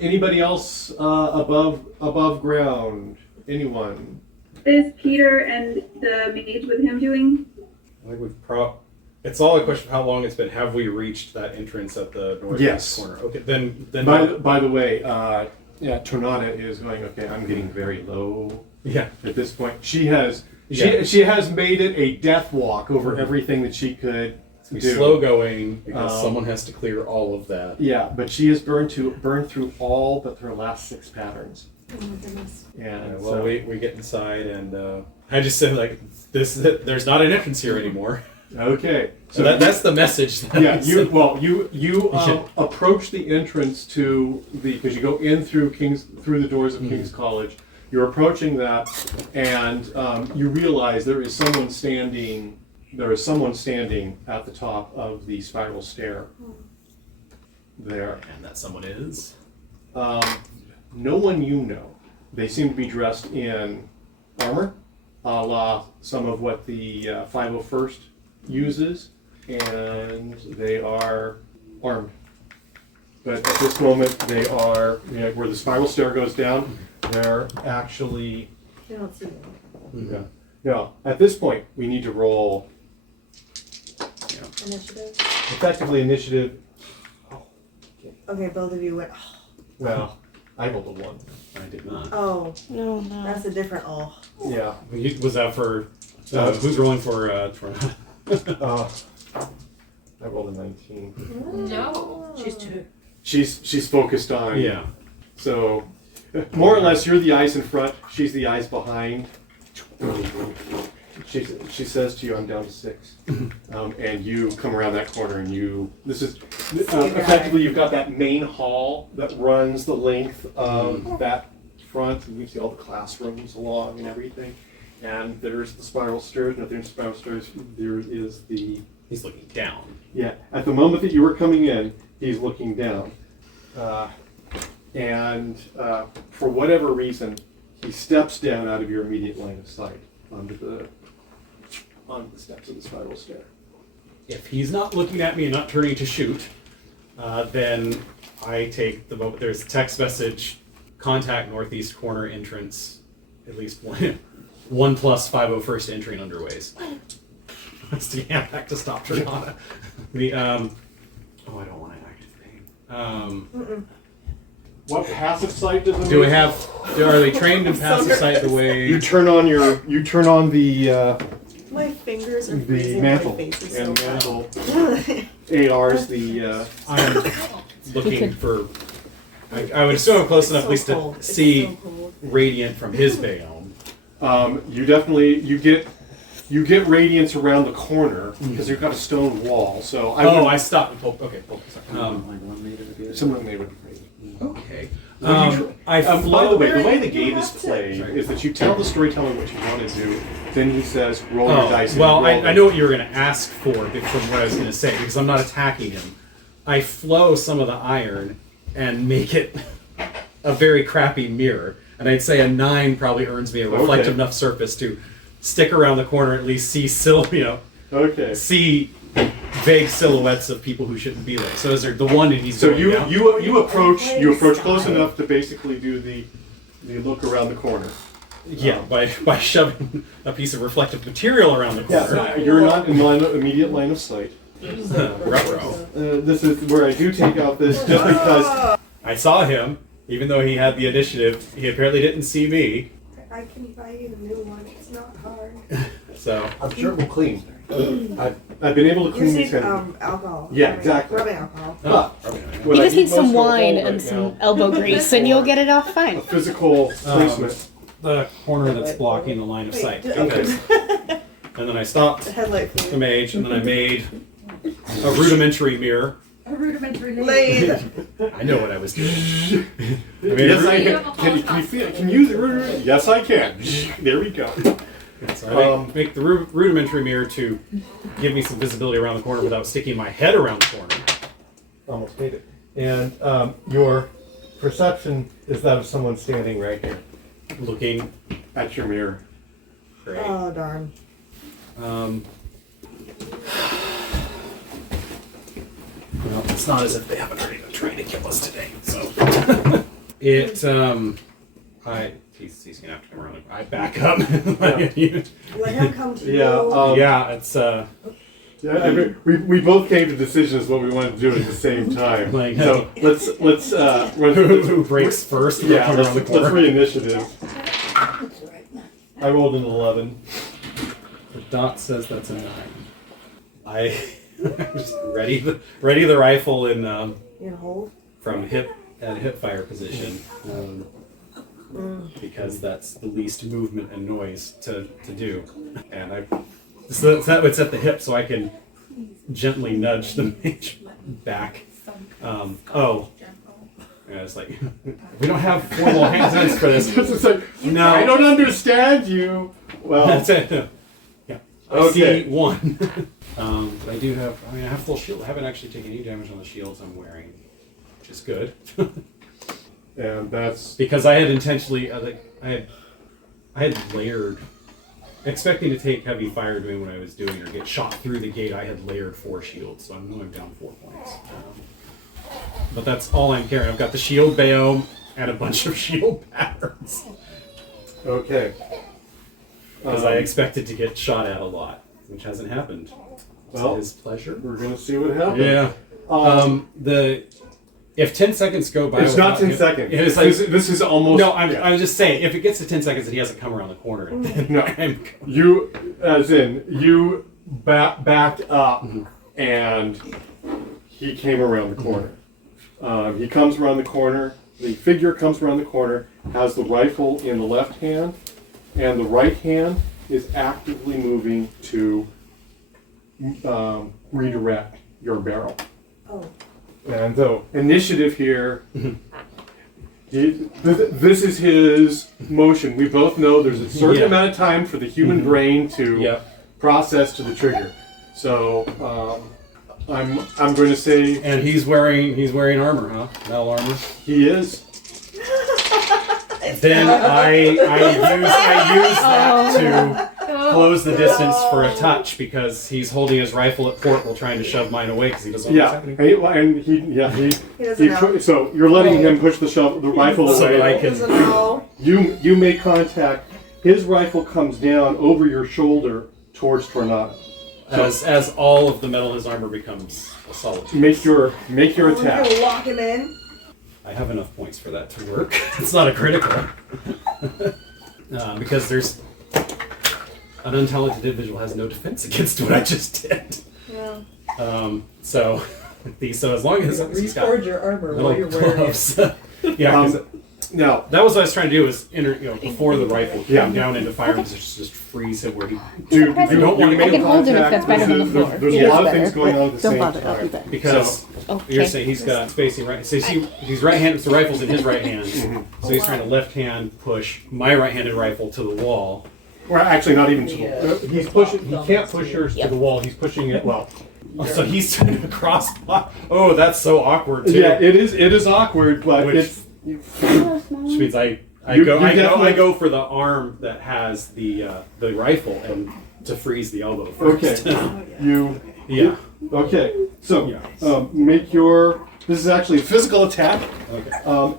Anybody else above ground? Anyone? Is Peter and the mage with him doing? I think we've it's all a question of how long it's been. Have we reached that entrance at the northeast corner? Okay, then. By the way, Tornada is going. Okay, I'm getting very low. Yeah. At this point, she has made it a death walk over everything that she could do. Slow going because someone has to clear all of that. Yeah, but she has burned through all but her last 6 patterns. Oh my goodness. And Well, we get inside and I just said like this. There's not an entrance here anymore. Okay, So that's the message. Yeah, you approach the entrance to because you go in through the doors of King's College. You're approaching that, and you realize there is someone standing. There is someone standing at the top of the spiral stair. There, And that someone is. no one you know. They seem to be dressed in armor, a la some of what the 501st uses, and they are armed. But at this moment, they are where the spiral stair goes down. They're actually. I don't see them. Yeah. Now, at this point, we need to roll Initiative? effectively initiative. Okay, both of you went. Well, I rolled a 1. I did not. Oh, No, no. that's a different Yeah. Was that for? Who's rolling for Tornado? I rolled a 19. No. She's 2. She's focused on. Yeah. So, more or less, you're the eyes in front. She's the eyes behind. She says to you, "I'm down to 6," and you come around that corner, and this is effectively you've got that main hall that runs the length of that front, and you see all the classrooms along and everything. And there's the spiral stairs. Now there's spiral stairs. There is the. He's looking down. Yeah. At the moment that you were coming in, he's looking down, and for whatever reason, he steps down out of your immediate line of sight onto the steps of the spiral stair. If he's not looking at me and not turning to shoot, then I take the moment. There's a text message, contact northeast corner entrance, at least one plus 501st entry and underways. That's the back to stop Tornado. I don't want to activate. What passive sight does it? Are they trained in passive sight the way? You turn on the My fingers are the freezing. mantle My face is and so mantle. AR's the. I'm looking for. I would assume I'm close enough at least to see radiant from his bayome. You definitely you get radiance around the corner because you've got a stone wall. So I stopped and pulled. Okay, pulled. Someone made it. Okay. By the way the game is played is that you tell the storyteller what you want to do, then he says, roll your dice. Well, I know what you were going to ask for from what I was going to say, because I'm not attacking him. I flow some of the iron and make it a very crappy mirror. And I'd say a 9 probably earns me a reflective enough surface to stick around the corner, at least see see vague silhouettes of people who shouldn't be there. So is there the one that he's so going down? you approach close enough to basically do the look around the corner. Yeah, by shoving a piece of reflective material around the corner. Yeah, you're not in immediate line of sight. Ruh-roh. This is where I do take out this just because I saw him, even though he had the initiative. He apparently didn't see me. I can buy you a new one. It's not hard. So I'm sure it will clean. I've been able to You clean need these kind of. alcohol. Yeah, exactly. Rubbing alcohol. When You I just eat need some most of wine all and right some now, elbow grease, and you'll get it off fine. physical placement. the corner that's blocking the line of sight. Wait, Because, and then I stopped The headlight the flew. mage, and then I made a rudimentary mirror. A rudimentary Blade. I know what I was doing. I made Yes, a I rudimentary. can. Can you feel? Can you use the rudimentary? Yes, I can. There we go. So I make the rudimentary mirror to give me some visibility around the corner without sticking my head around the corner. Almost made it. And your perception is that of someone standing right here Looking at your mirror. great. Oh, darn. Well, it's not as if they haven't already been trying to kill us today. So he's gonna have to come around. I back up. Let him come to Yeah, you. Yeah, it's Yeah, I mean, we both came to decisions what we wanted to do at the same time. Like, so let's who breaks first? Yeah, Come around the let's corner. re-initiative. I rolled an 11. The dot says that's a 9. I just ready the rifle in You hold. from hip fire position because that's the least movement and noise to do, and so that would set the hip so I can gently nudge the mage back. And it's like we don't have formal hands for this. It's like, No. I don't understand you. Well, That's it. Yeah. I Okay. see one. But I do have. I have full shield. I haven't actually taken any damage on the shields I'm wearing, which is good. and that's Because I had intentionally, I had layered, expecting to take heavy fire doing what I was doing or get shot through the gate. I had layered 4 shields, so I'm going down 4 points. But that's all I'm carrying. I've got the shield bayo and a bunch of shield patterns okay. because I expected to get shot at a lot, which hasn't happened. Well, To his pleasure. we're gonna see what happens. Yeah. If 10 seconds go by, It's not without 10 seconds. It's like, This is almost. no, I was just saying, if it gets to 10 seconds and he hasn't come around the corner, then No. You, as in, you backed up and he came around the corner. He comes around the corner, the figure comes around the corner, has the rifle in the left hand, and the right hand is actively moving to redirect your barrel. Oh. And so, initiative here. This is his motion. We both know there's a certain Yeah. amount of time for the human brain to Yep. process to the trigger. So I'm going to say And he's wearing armor, huh? Metal armor. he is. Then I use that to close the distance for a touch because he's holding his rifle at port while trying to shove mine away because he doesn't know what's Yeah, happening. and He doesn't know. so you're letting him push the rifle So away. that I He can- doesn't know. You make contact. His rifle comes down over your shoulder towards Tornado. As all of the metal in his armor becomes a solid. Make your We're attack. gonna lock him in. I have enough points for that to work. It's not a critical. Because there's an untalented individual has no defense against what I just did. Yeah. So as long as he's got Reforge your armor while you're metal wearing it. gloves. Yeah, 'cause Now, that was what I was trying to do was before the rifle came Yeah. down into fire position, just freeze him where he you I don't want to I can hold him if contact. that's better than the floor. There's a It lot is of things better, going on at but the don't same bother, I'll be time. back. because Okay. you're saying he's got spacing right. So he's right-handed. So the rifle's in his right hand. So he's trying to left-hand push my right-handed rifle to the wall. Or actually, not even. He's pushing. He can't push yours to the wall. He's pushing it. Well, So he's trying to cross. Oh, that's so awkward too. yeah, it is awkward, but Which- it's. Which means I You I definitely- go for the arm that has the rifle and to freeze the elbow first. Okay, you. Yeah. Okay, so Yeah. make your. This is actually a physical attack, Okay.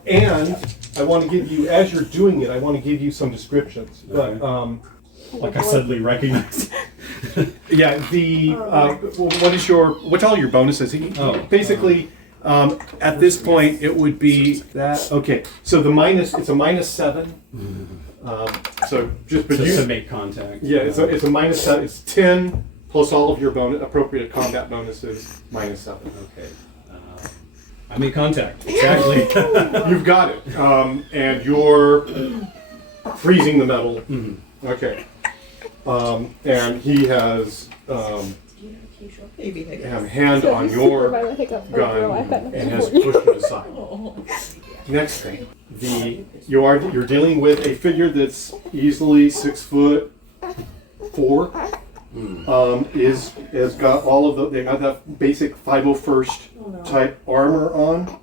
and I want to give you, as you're doing it, I want to give you some descriptions. But Like I suddenly recognize. yeah, what's all your bonuses? Basically, at this point, it would be that. Okay, so it's a -7. So just but to make contact. yeah, it's a -7. It's 10 plus all of your appropriate combat bonuses -7. Okay. I made contact. Exactly. You've got it, and you're freezing the metal. Okay, and he has Maybe. a hand on your gun and has pushed it aside. Next thing, you're dealing with a figure that's easily 6'4". Has got all of they got that basic 501st type armor on,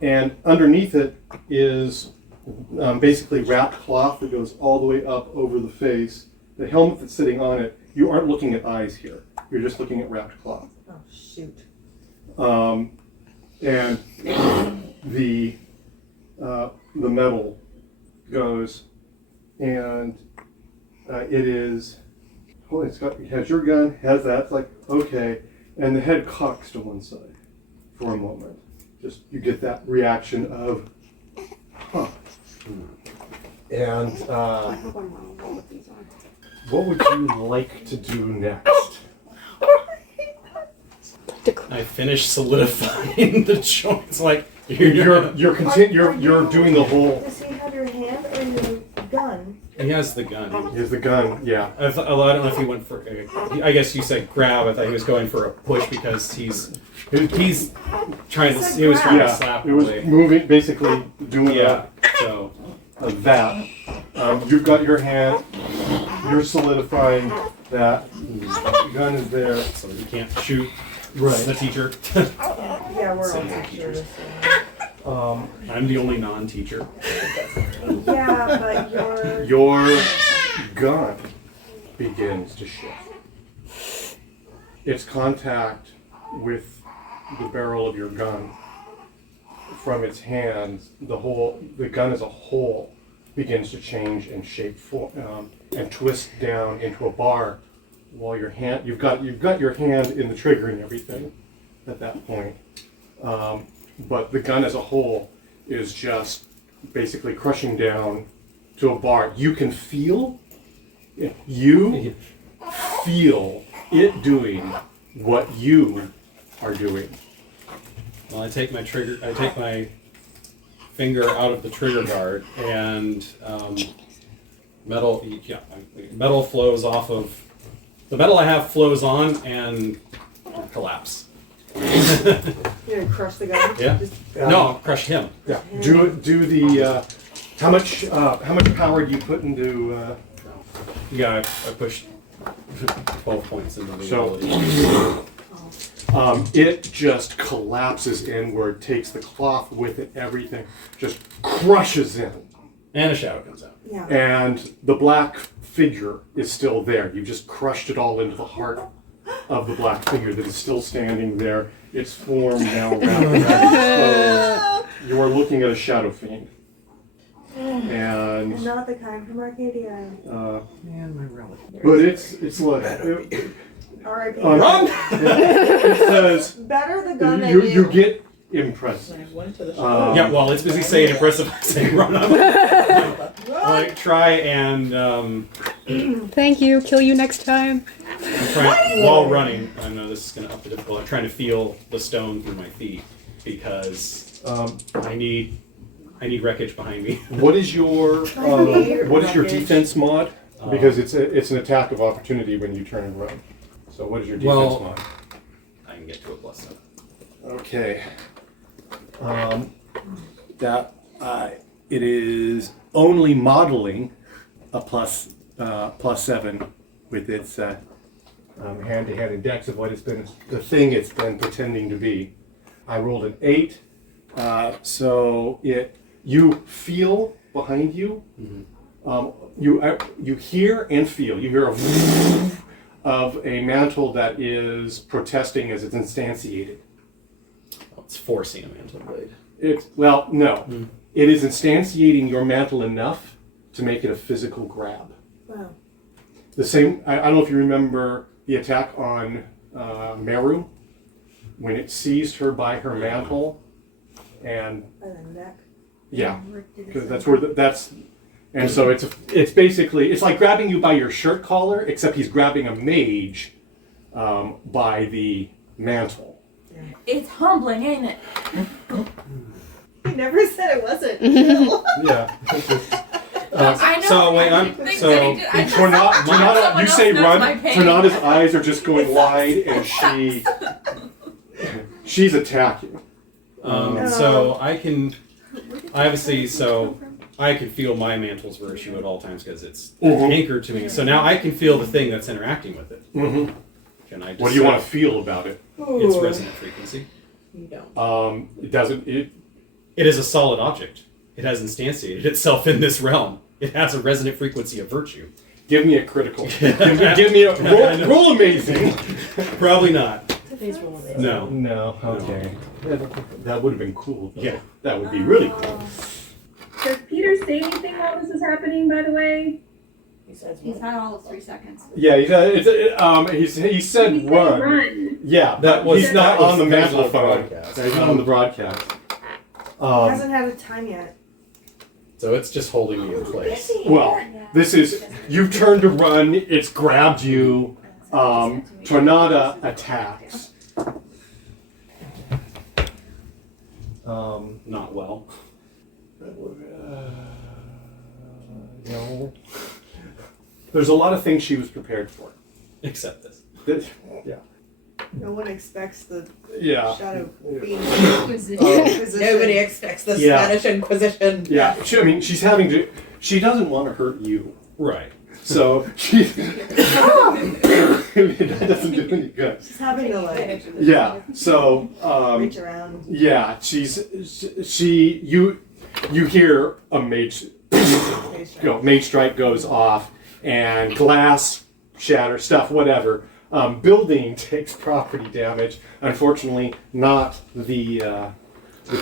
and underneath it is basically wrapped cloth that goes all the way up over the face. The helmet that's sitting on it, you aren't looking at eyes here. You're just looking at wrapped cloth. Oh shoot. And the metal goes, and it is. Oh, it has your gun, has that. It's like, okay, and the head cocks to one side for a moment. Just you get that reaction of, huh. And what would you like to do next? I finish solidifying the joints. Like You're doing the whole. Does he have your hand or your gun? he has the gun. Here's the gun. Yeah. I don't know if he went for. I guess you said grab. I thought he was going for a push because he's trying to. He was trying to slap It was away. moving, basically doing Yeah. So that. You've got your hand. You're solidifying that. The gun is there. so he can't shoot Right. the teacher. Yeah, we're all teachers. I'm the only non-teacher. Yeah, but you're. Your gun begins to shift. Its contact with the barrel of your gun from its hands, the gun as a whole begins to change and shape and twist down into a bar, while you've got your hand in the trigger and everything at that point. But the gun as a whole is just basically crushing down to a bar. You can feel it doing what you are doing. Well, I take my finger out of the trigger guard, and metal flows off of the metal I have flows on and collapse. You're gonna crush the gun? Yeah. No, crush him. Yeah. Do the how much power do you put into? Yeah, I pushed 12 points into the So- ability. It just collapses inward, takes the cloth with it, everything just crushes in. And a shadow comes out. Yeah. And the black figure is still there. You've just crushed it all into the heart of the black figure that is still standing there. Its form now wrapped around exposed. You are looking at a shadow fiend. And And not the kind from Arcadia. Man, my relic. but it's like R.I.P. it says Better the gun than you get impressive. Yeah, well, it's busy saying impressive. Saying run up. Like try and Thank you. Kill you next time. I'm trying, while running. I know this is going to up the difficulty. I'm trying to feel the stone through my feet because I need wreckage behind me. What is your Wreckage. defense mod? Because it's an attack of opportunity when you turn and run. So what is your defense mod? I can get to a +7. Okay. It is only modeling a +7 with its hand-to-hand index of what it's been, the thing it's been pretending to be. I rolled an 8, so you feel behind you. You hear and feel. You hear a of a mantle that is protesting as it's instantiated. Oh, it's forcing a mantle blade. No. It is instantiating your mantle enough to make it a physical grab. Wow. The same, I don't know if you remember the attack on Meru, when it seized her by her mantle, and By the neck. yeah, because that's where and so it's basically, it's like grabbing you by your shirt collar, except he's grabbing a mage by the mantle. It's humbling, ain't it? You never said it wasn't. Yeah. I know. So wait, You say run. Tornada's eyes are just going wide, and she's attacking. So I can feel my mantle's virtue at all times because it's anchored to me. So now I can feel the thing that's interacting with it. Mm-hmm. Can I? What do you want to feel about it? It's resonant frequency. You don't. It doesn't. It is a solid object. It has instantiated itself in this realm. It has a resonant frequency of virtue. Give me a critical. give me a roll amazing. Probably not. Please roll it. No. No. Okay. That would have been cool. Though. Yeah. That would be really cool. Does Peter say anything while this is happening, by the way? He says He's what? had all of 3 seconds. Yeah, he said He said run. run. Yeah, That was he's not on the that was on the microphone. broadcast. He's not on the broadcast. He hasn't had a time yet. So it's just holding me in place. Well, this is you've turned to run. It's grabbed you. Tornado attacks. Not well. No. There's a lot of things she was prepared for. Except this. Yeah. No one expects the Yeah. shadow being Nobody expects the Yeah. Spanish Inquisition. Yeah. She's having to. She doesn't want to hurt you, Right. so she. That doesn't do any good. She's having to like Yeah. So. reach around. Yeah. You hear a mage go. Mage strike goes off, and glass shatter, stuff, whatever. Building takes property damage. Unfortunately, not the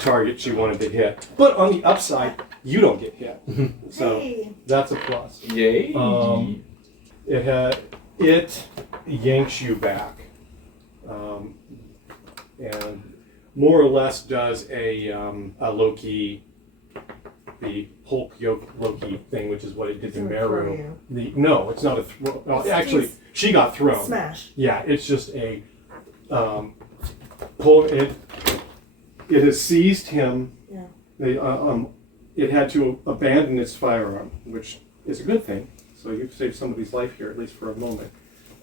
target she wanted to hit. But on the upside, you don't get hit. So Hey. that's a plus. Yay. It yanks you back, and more or less does a Loki, the Hulk yoke Loki thing, which is what it did to It's gonna throw Meru. you. No, it's not a throw. Actually, she got thrown. Smash. Yeah, it's just a pull. It has seized him. Yeah. It had to abandon its firearm, which is a good thing. So you've saved somebody's life here, at least for a moment.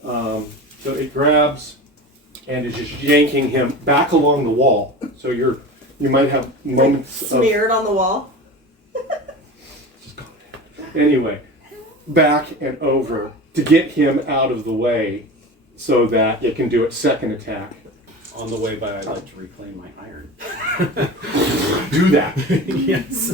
So it grabs and is just yanking him back along the wall. So you might have moments of Smeared on the wall. anyway, back and over to get him out of the way, so that it can do its second attack. On the way by, I'd like to reclaim my iron. Do that. Yes.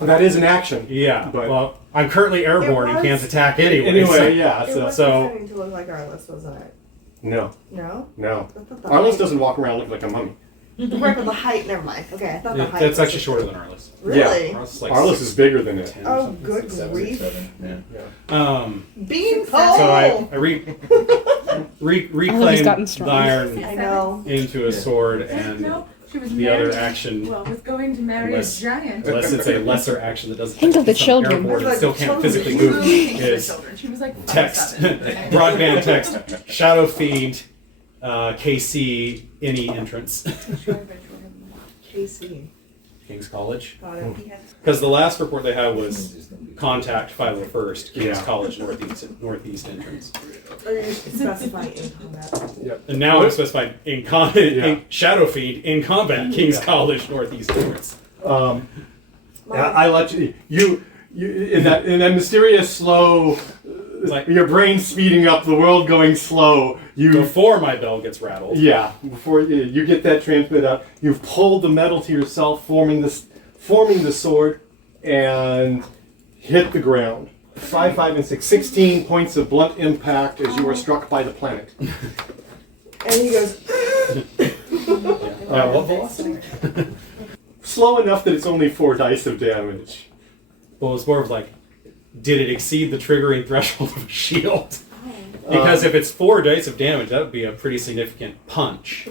That is an action. Yeah. But- Well, I'm currently airborne and was- can't attack anyway. so- Anyway, yeah. It So was so- starting to look like Arliss, wasn't it? no, No? no. I thought the Arliss height- doesn't walk around looking like a mummy. Right, but the height, never mind. Okay, I thought the height. That's was- actually shorter than Arliss. Really? Arliss is like Arliss is bigger than it. 10 or Oh, something, good 6'7", grief. 6'7", yeah. Bean So I he's reclaimed gotten the strong. iron I know. into a sword, and No, she was the other married. action, Well, was going to marry Unless- a giant. unless it's a lesser action that doesn't Think of the affect children. airborne and Like still can't children. physically move, Moving to is children. She was like 5'7". text, broadband text, shadow feed, KC, any entrance. KC. King's College. Got it. Because the last report they had was contact 501st, King's Yeah. College northeast entrance. Or you specify in combat. And now I'm specified in shadow feed in combat, King's College northeast entrance. I let you in that mysterious slow, Like- your brain speeding up, the world going slow. Before my bell gets rattled. Yeah, before you get that transmit out, you've pulled the metal to yourself, forming the sword, and hit the ground. 5, 5, and 6. 16 points of blunt impact as you are struck by the planet. And he goes, What velocity? Slow enough that it's only 4 dice of damage. Well, it's more of like, did it exceed the triggering threshold of a shield? Because if it's 4 dice of damage, that would be a pretty significant punch.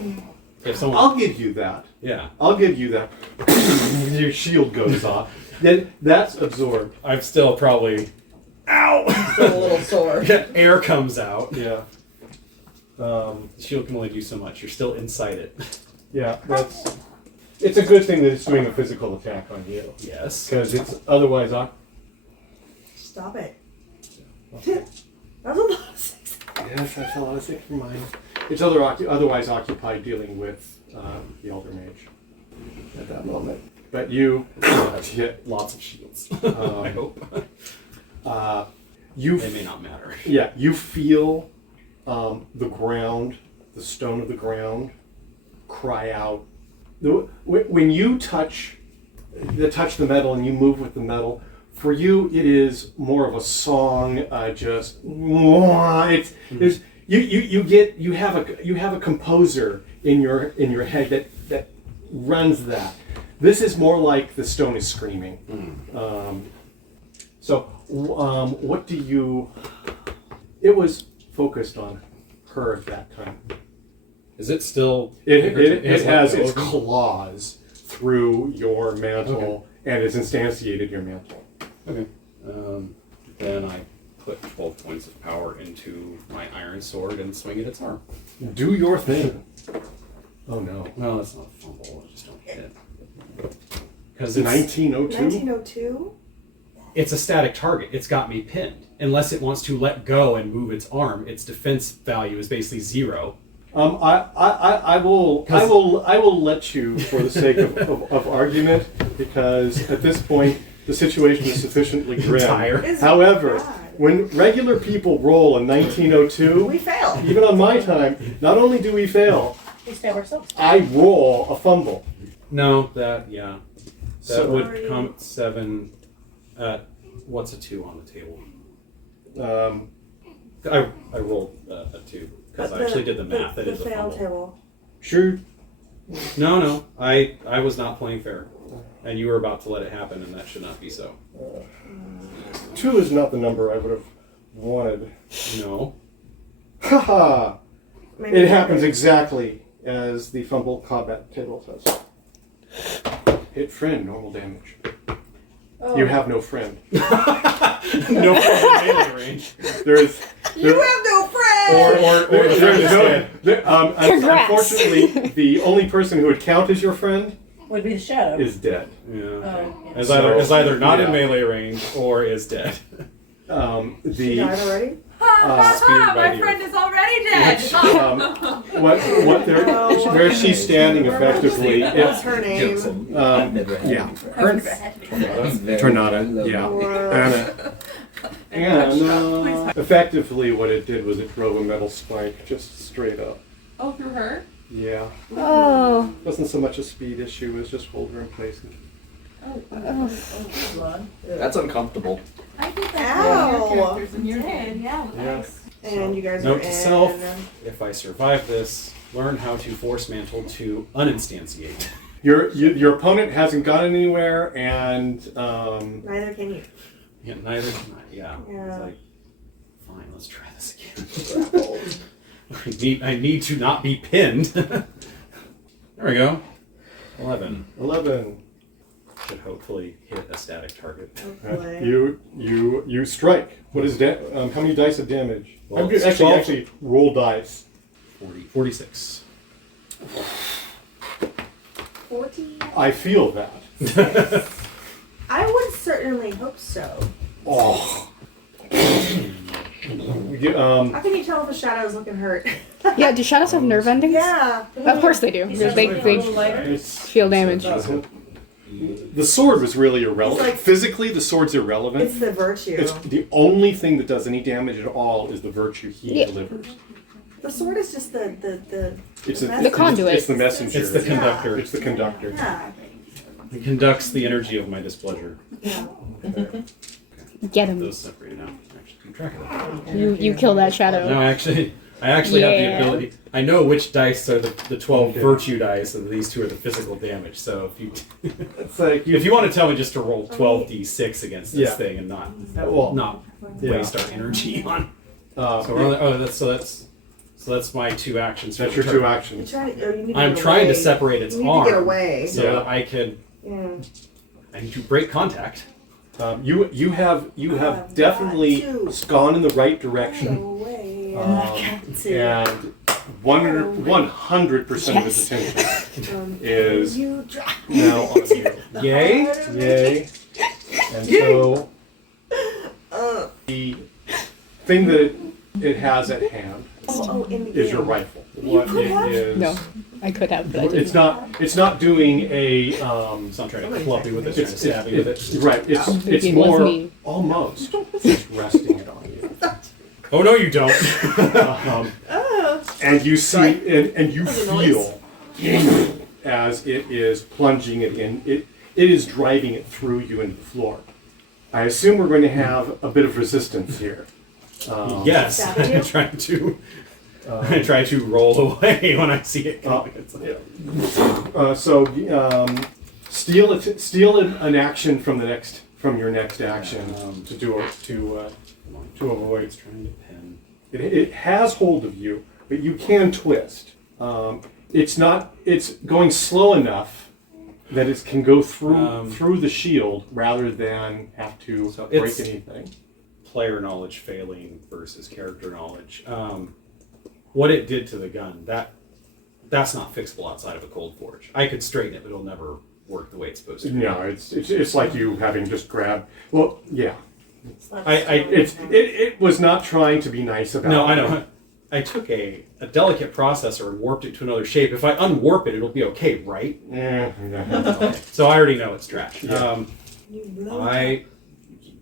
If someone, I'll give you that. yeah, I'll give you that. Your shield goes off. Then that's absorbed. I'm still probably, ow! Still a little sore. Air comes out. Yeah. The shield can only do so much. You're still inside it. Yeah, it's a good thing that it's doing a physical attack on you. Yes. Because it's otherwise... stop it. That was a lot of six. Yes, that's a lot of 6 for mine. It's otherwise occupied dealing with the Elder Mage at that moment. But you... hit Lots of shields. Um, I hope. you... They may not matter. Yeah, you feel the ground, the stone of the ground, cry out. When you touch the metal and you move with the metal, for you it is more of a song. you have a composer in your head that runs that. This is more like the stone is screaming. What do you? It was focused on her at that time. Is it still? It has has let go its of me? claws through your mantle and has instantiated your mantle. Okay. Then I put 12 points of power into my iron sword and swing at its arm. Do your thing. Oh no. Well, that's not a fumble. I just don't hit. Because it's 1902? 1902? it's a static target. It's got me pinned. Unless it wants to let go and move its arm, its defense value is basically 0. I will let you for the sake of argument, because at this point the situation is sufficiently grim. Tired. However, when regular people roll in 1902, We fail. even on my time, not only do we fail, We fail ourselves. I roll a fumble. No, that that So- would come at 7. What's a 2 on the table? I rolled a 2 because I actually did the math. I did the fail fumble. table. Sure. No, I was not playing fair, and you were about to let it happen, and that should not be so. 2 is not the number I would have wanted. No. Haha! Maybe It happens exactly as the fumble combat table says. Hit friend, normal damage. You have no friend. No melee range. There is. You have no friend! Or the friend is dead. Congrats. Unfortunately, the only person who would count as your friend Would be the shadow. is dead. Yeah. Oh, yeah. Is either not in Yeah. melee range or is dead. She died already? Speared by My the friend earth. is already dead. What they're, where she's standing effectively. What's her name? Yeah. Tornado. Tornado. Yeah. And effectively, what it did was it drove a metal spike just straight up. Oh, through her? Yeah. Oh. It wasn't so much a speed issue; it was just hold her in place. That's uncomfortable. I did that for Ow. your characters in your head. Yeah. Yes. And you guys Note are to in. self: if I survive this, learn how to force mantle to uninstantiate. Your opponent hasn't gotten anywhere, and Neither can you. Yeah, neither can I. Yeah. Yeah. It's like, fine, let's try this again. I need to not be pinned. There we go. 11 11. should hopefully hit a static target. Hopefully. You strike. What is how many dice of damage? Well, I'm it's actually 12. actually roll dice. 46. 40? I feel that. I would certainly hope so. Oh. How can you tell if a shadow is looking hurt? Yeah, do shadows have nerve endings? Yeah. Of course they do. They It's- feel damage. the sword was really irrelevant. It's like- Physically, the sword's irrelevant. It's the virtue. It's the only thing that does any damage at all is the virtue he Yeah. delivers. The sword is just the It's The conduit. It's the messenger. It's the conductor. It's the conductor. Yeah. It conducts the energy of my displeasure. Yeah. Get him. Those separated out. Actually, keep track of that. You kill that No, shadow. I actually have the Yeah. ability. I know which dice are the 12 virtue dice, and these 2 are the physical damage. So It's like if you want to tell me just to roll 12d6 against this Yeah. thing and not Yeah. waste our energy on. So we're yeah, only, that's my 2 actions. that's for your the 2 turn. actions. You need to I'm get trying to away. separate its You need arm to get away. so Yeah. that I can. Yeah. I need to break contact. You have I've definitely got to. gone in the right Get direction. away. And 100% of his attention is You drop. now on you. Yay! Yay. And so the thing that it has at hand In the is your game. rifle. What could it have? is. No, I could have, but I didn't. It's not doing a It's not trying to club you with it, trying to it's, stab you with it. right. It's It was more me. almost just resting it on you. Oh no, you don't! And you see and you That's a feel as it is plunging it in. It is driving it through you into the floor. I assume we're going to have a bit of resistance here. Yes, Stabbing you? I'm trying to I try to roll away when I see it coming. It's like, Steal an action from your next action to avoid. it's trying to pin. It has hold of you, but you can twist. It's going slow enough that it can go through the shield rather than have to So break it's- anything. Player knowledge failing versus character knowledge. What it did to the gun, that's not fixable outside of a cold forge. I could straighten it, but it'll never work the way it's supposed to. No, it's like you having just grabbed. Well, yeah. I It was not trying to be nice about. No, it. I know. I took a delicate processor and warped it to another shape. If I unwarp it, it'll be okay, right? Yeah. So I already know it's trash. Yeah. You blow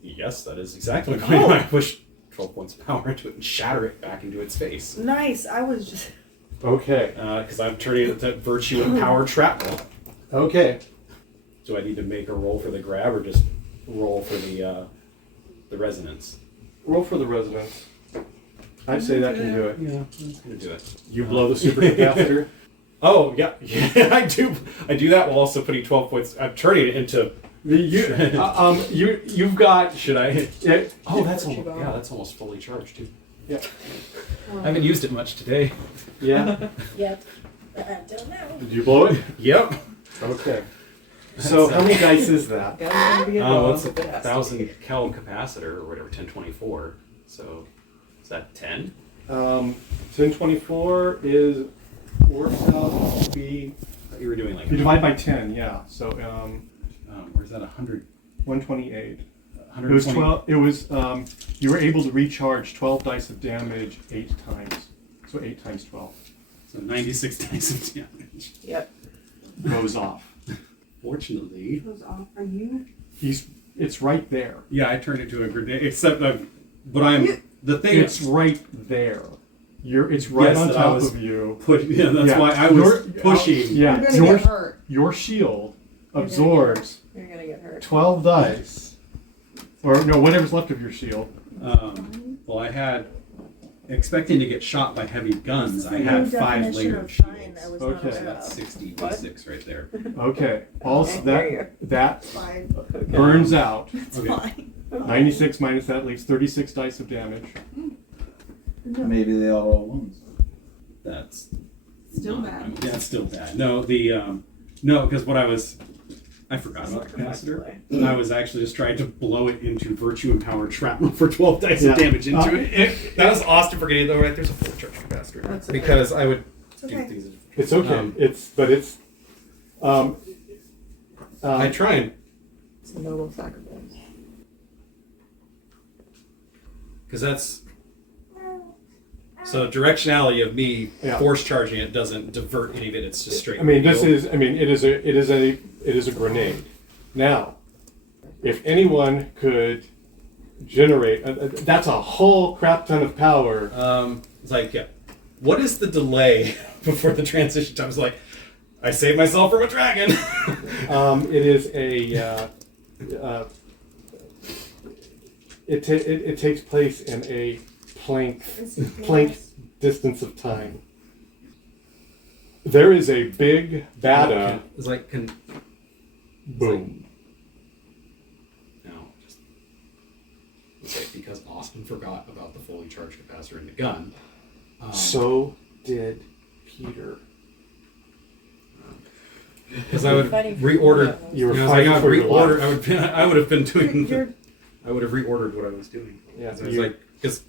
Yes, that is exactly what I'm going to do. I push 12 points of power into it and shatter it back into its face. Nice. I was just. Okay. Because I'm turning it to virtue and power shrapnel. Okay. Do I need to make a roll for the grab or just roll for the resonance? Roll for the resonance. I'd say that can do it. Yeah, that's going to do it. You blow the supercapacitor. Oh, yeah. I do that while also putting 12 points. I'm turning it into... You've got. Should I? Yeah, Oh, that's almost fully charged, too. yeah. I haven't used it much today. Yeah. Yep. Don't know. Did you blow it? Yep. Okay. So how many dice is that? It's a 1,000 Kelvin capacitor or whatever, 1024. So is that 10? 1024 works out to be. You were doing like You divide by 10, yeah. So where's that 100? 128. It 120? was 12. It was you were able to recharge 12 dice of damage 8 times. So 8 times 12 So 96 dice of damage. Yep. goes off. Fortunately, Goes off. Are you? It's right there. yeah, I turned it to a grenade. Except the thing It's right there. It's right Yes, on that I top was of you. Yeah, that's Yeah. why I was pushing. Yeah, You're gonna get hurt. your shield gonna absorbs You're gonna get hurt. 12 dice, or no, whatever's left of your shield. Well, I had expecting to get shot by heavy guns. I This is the had new 5 definition layered of shine shields. I was Okay. not So aware that's of. 60 What? d6 right there. Okay. Also, Okay. that Fine. burns out. It's Okay. fine. 96 minus that leaves 36 dice of damage. Maybe they all roll ones. That's Still not- bad. Yeah, it's still bad. No, because I forgot about the capacitor. I was actually just trying to blow it into virtue empowered shrapnel for 12 dice Yeah. of damage into it. That was Austin forgetting though, right? There's a full charge capacitor. That's okay. Because I would It's do okay. things. It's okay. I try and It's a noble sacrifice. because that's so directionality of me Yeah. force charging it doesn't divert any of it. It's just straight. I mean, reveal. it is a grenade. Now, if anyone could generate, that's a whole crap ton of power. It's like, yeah. What is the delay before the transition time? It's like, I saved myself from a dragon. It is it takes place in a plank distance of time. There is a big bada It's like, boom. no, just say because Austin forgot about the fully charged capacitor in the gun. So did Peter. Because I would Fighting for reorder. You were I was fighting like, for your reorder. life. I would have been doing. You're- I would have reordered what I was doing. Yeah, I was you- like, because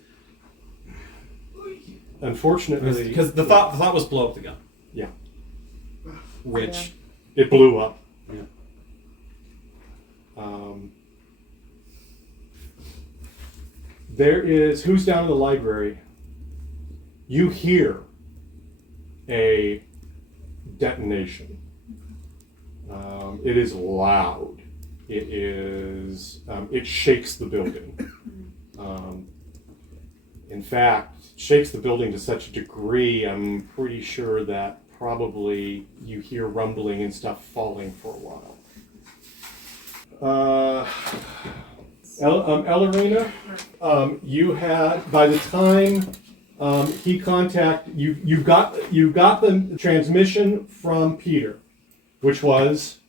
Unfortunately, the thought was blow up the gun. Yeah. Which it blew up. Yeah. There is who's down in the library. You hear a detonation. It is loud. It is. It shakes the building. In fact, shakes the building to such a degree. I'm pretty sure that probably you hear rumbling and stuff falling for a while. Ellerina, you had by the time He contacted you. You got the transmission from Peter, which was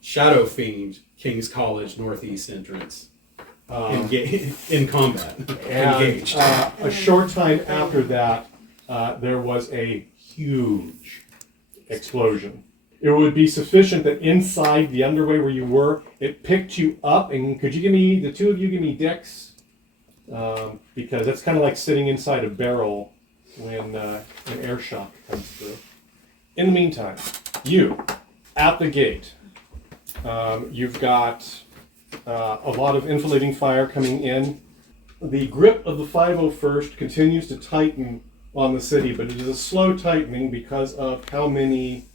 Shadow Fiend, King's College Northeast entrance. In combat. Engaged. and a short time after that, there was a huge explosion. It would be sufficient that inside the underway where you were, it picked you up. And could you give me, the two of you, give me Dex? Because that's kind of like sitting inside a barrel when an air shock comes through. In the meantime, you, at the gate, you've got a lot of enfilading fire coming in. The grip of the 501st continues to tighten on the city, but it is a slow tightening because of how many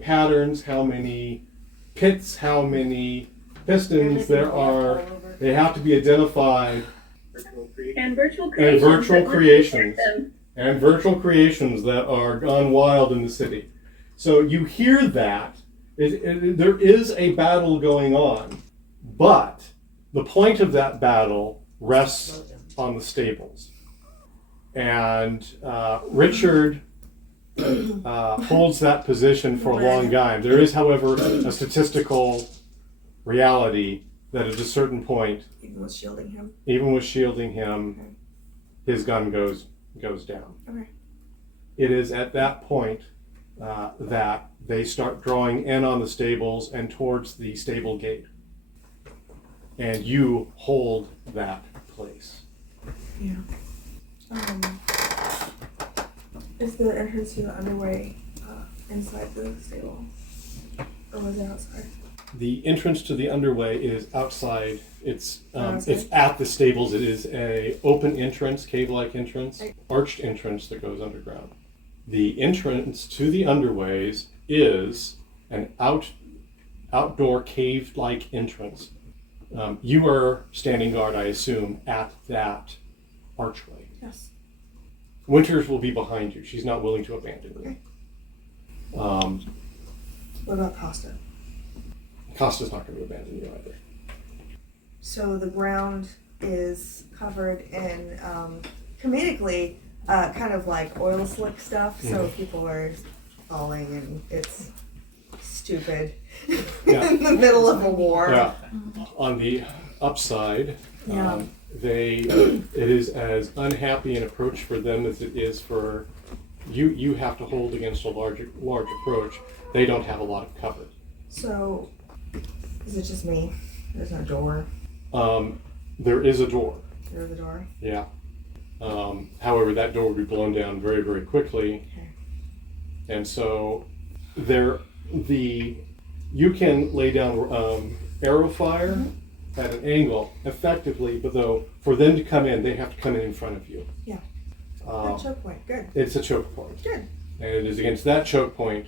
patterns, how many pits, how many pistons there are. They have to be identified. And virtual And creations. virtual that once you creations. get them- And virtual creations that are gone wild in the city. So you hear that. There is a battle going on, but the point of that battle rests on the stables. And Richard holds that position for a long time. There is, however, a statistical reality that at a certain point, Even with shielding him. even with shielding him, his gun goes down. Okay. It is at that point that they start drawing in on the stables and towards the stable gate. And you hold that place. Yeah. Is the entrance to the underway inside the stable? Or was it outside? The entrance to the underway is outside. It's Outside? it's at the stables. It is a open entrance, cave-like entrance, arched entrance that goes underground. The entrance to the underways is an outdoor cave-like entrance. You are standing guard, I assume, at that archway. Yes. Winters will be behind you. She's not willing to abandon you. What about Costa? Costa's not going to abandon you either. So the ground is covered in, comedically, kind of like oil slick stuff. So people are falling and it's stupid Yeah. in the middle of a war. Yeah. On the upside, Yeah. it is as unhappy an approach for them as it is for you. You have to hold against a large approach. They don't have a lot of cover. So, is it just me? There's no door. There is a door. There's a door. Yeah. However, that door would be blown down very, very quickly. Okay. And so you can lay down arrow fire at an angle effectively, but though for them to come in, they have to come in front of you. Yeah. Um, Choke point. Good. It's a choke point. Good. And it is against that choke point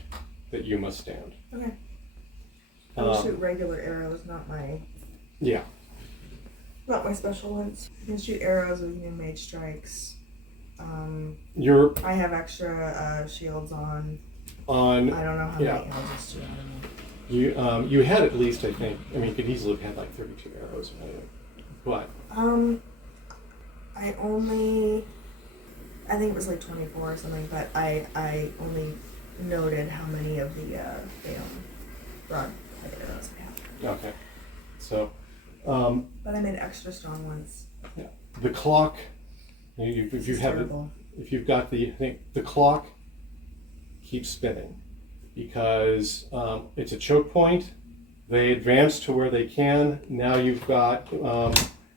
that you must stand. Okay. I will shoot regular arrows, not my special ones. I can shoot arrows with mage strikes. You're I have extra shields on. on. I don't know how Yeah. many. I'll just shoot. I don't know. You had at least, I think. I mean, you could easily have had like 32 arrows. But I think it was like 24 or something, but I only noted how many of the broad arrows I have. okay. So But I made extra strong ones. the clock. If This you is have terrible. if you've got I think the clock keeps spinning because it's a choke point. They advance to where they can. Now you've got,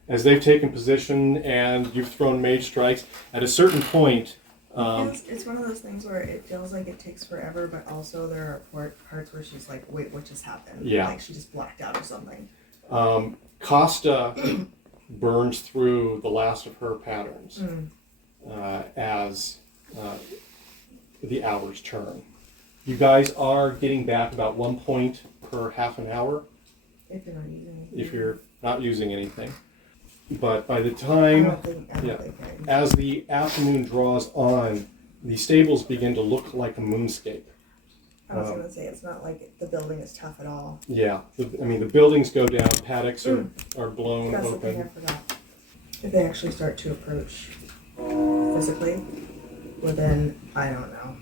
as they've taken position and you've thrown mage strikes, at a certain point, It's one of those things where it feels like it takes forever, but also there are parts where she's like, wait, what just happened? Yeah. Like she just blacked out or something. Costa burns through the last of her patterns as the hours turn. You guys are getting back about 1 point per half an hour If you're not using anything. if you're not using anything. But by the I time, don't think I- as the afternoon draws on, the stables begin to look like a moonscape. I was gonna say it's not like the building is tough at all. Yeah, the buildings go down, paddocks are blown That's the thing I open. forgot. If they actually start to approach. physically within, I don't know,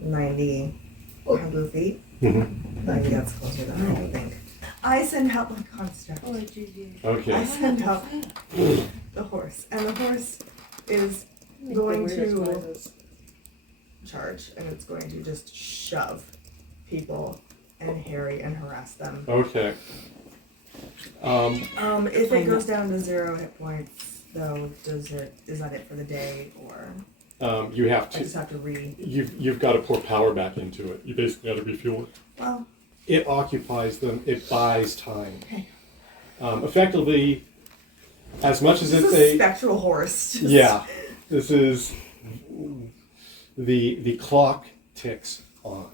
90, 100 feet. Maybe that's closer than I think. I send out my construct. Oh, GG. I Okay. send out the horse, and the horse is going to charge, and it's going to just shove people and harry and harass them. Okay. If it goes down to 0 hit points, though, is that it for the day, or You have I to. just have to You've got to pour power back into it. You basically got to refuel it. Well, It occupies them. It buys time. Okay. Effectively, as much as this it's is a a spectral horse. Just- yeah, this is the clock ticks on.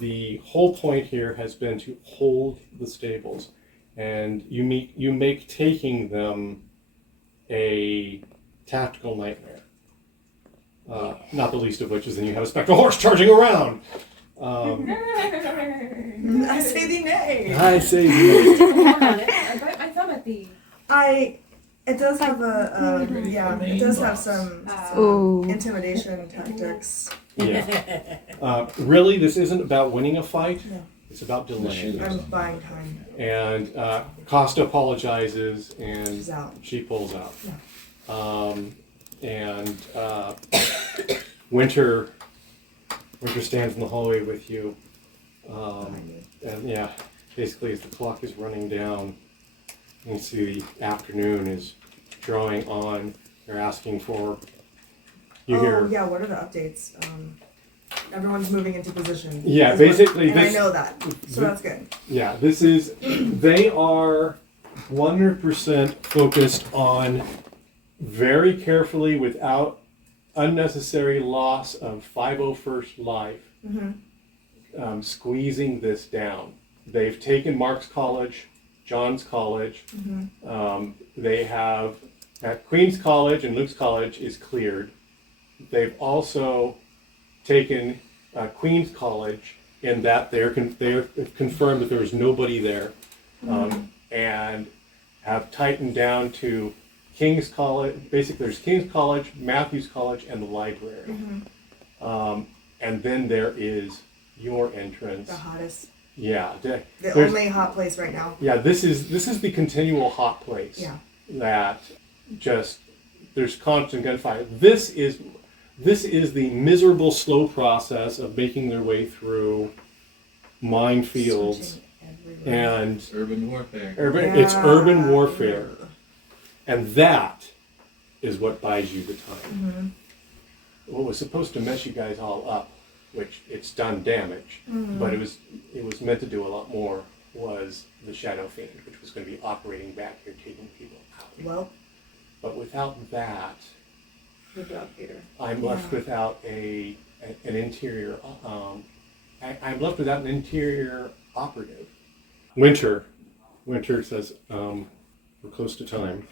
The whole point here has been to hold the stables, and you make taking them a tactical nightmare. Not the least of which is then you have a spectral horse charging around. I say the nay. I say Hold on, I bite my thumb at the. It does have it does have some Ooh. intimidation tactics. yeah. Really, this isn't about winning a fight. No. It's about delaying. I'm buying time. And Costa apologizes, and She's out. she pulls out. And Winter stands in the hallway with you. Behind me. And yeah, basically as the clock is running down, you can see the afternoon is drawing on. They're asking for, you hear, Yeah, what are the updates? Everyone's moving into position. Yeah, is what- basically and I this- know that, so that's good. yeah, they are 100% focused on very carefully, without unnecessary loss of 501st life, squeezing this down. They've taken Mark's College, John's College. They have, at Queen's College and Luke's College is cleared. They've also taken Queen's College in that they're confirmed that there is nobody there, and have tightened down to King's College. Basically, there's King's College, Matthews College, and the library. And then there is your entrance. The hottest, Yeah, the there's- only hot place right now. yeah. This is the continual hot place. Yeah. That just there's constant gunfire. This is the miserable, slow process of making their way through minefields Switching everywhere. and Urban warfare. it's urban Yeah. warfare, and that is what buys you the time. What was supposed to mess you guys all up, which it's done damage, but it was meant to do a lot more, was the Shadow Fiend, which was going to be operating back here, taking people out. Well, But without that, The dog Peter. I'm left without an interior. I'm left without an interior operative. Winter says, "We're close to time.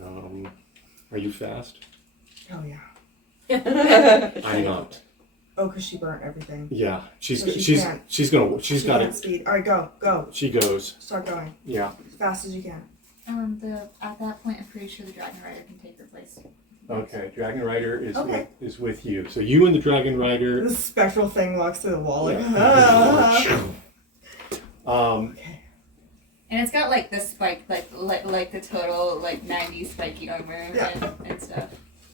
Are you fast? oh yeah. I'm not. Oh, because she burnt everything. Yeah, So she she's can't. she's She got can't it. speed. All right, go. She goes. Start going Yeah. as fast as you can. At that point, I'm pretty sure the Dragon Rider can take her place. Okay. Dragon Rider is Okay. with you. So you and the Dragon Rider. This spectral thing walks through the wall. Like, And it's got like the spike, like the total like 90s spiky armor Yeah. and stuff.